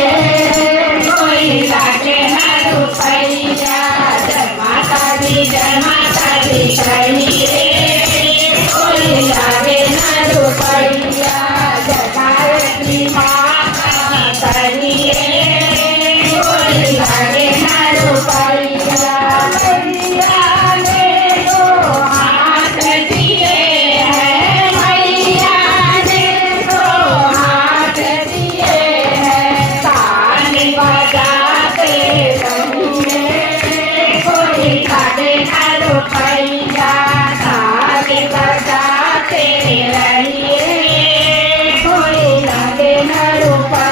कोई लागे न रुपैया जय माता दी कहिए कोई लागे न रुपैया जय भारती माता कहिए कोई लागे न रुपैया मैया ने दो हाथ दिए हैं मैया ने दो हाथ दिए हैं ताली बजाते रहिए कोई लागे न रुपैया ताली बजाते रहिए कोई लागे न रुपैया